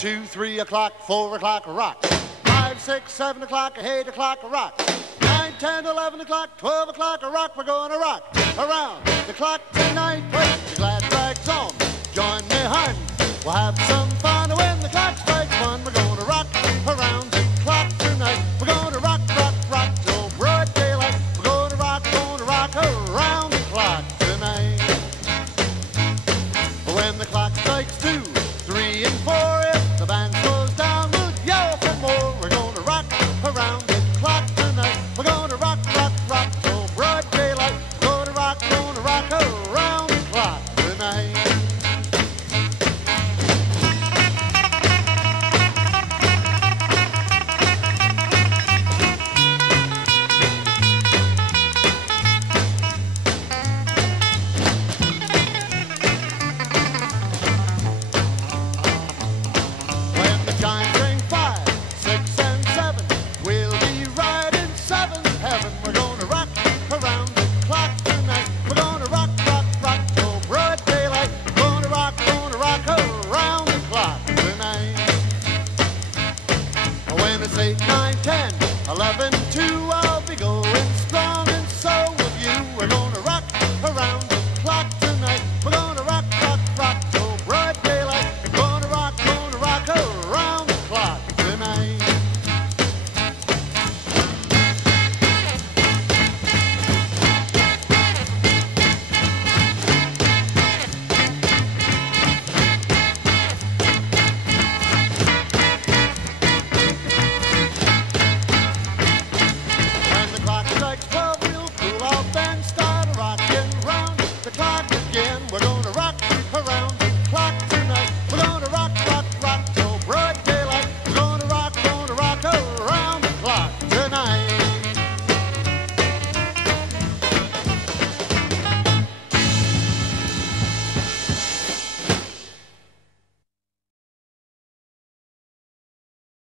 2, 3 o'clock, 4 o'clock, rock. 5, 6, 7 o'clock, 8 o'clock, rock. 9, 10, 11 o'clock, 12 o'clock, rock. We're gonna rock around the clock tonight. Put your glad rags on, join me, hun. We'll have some fun.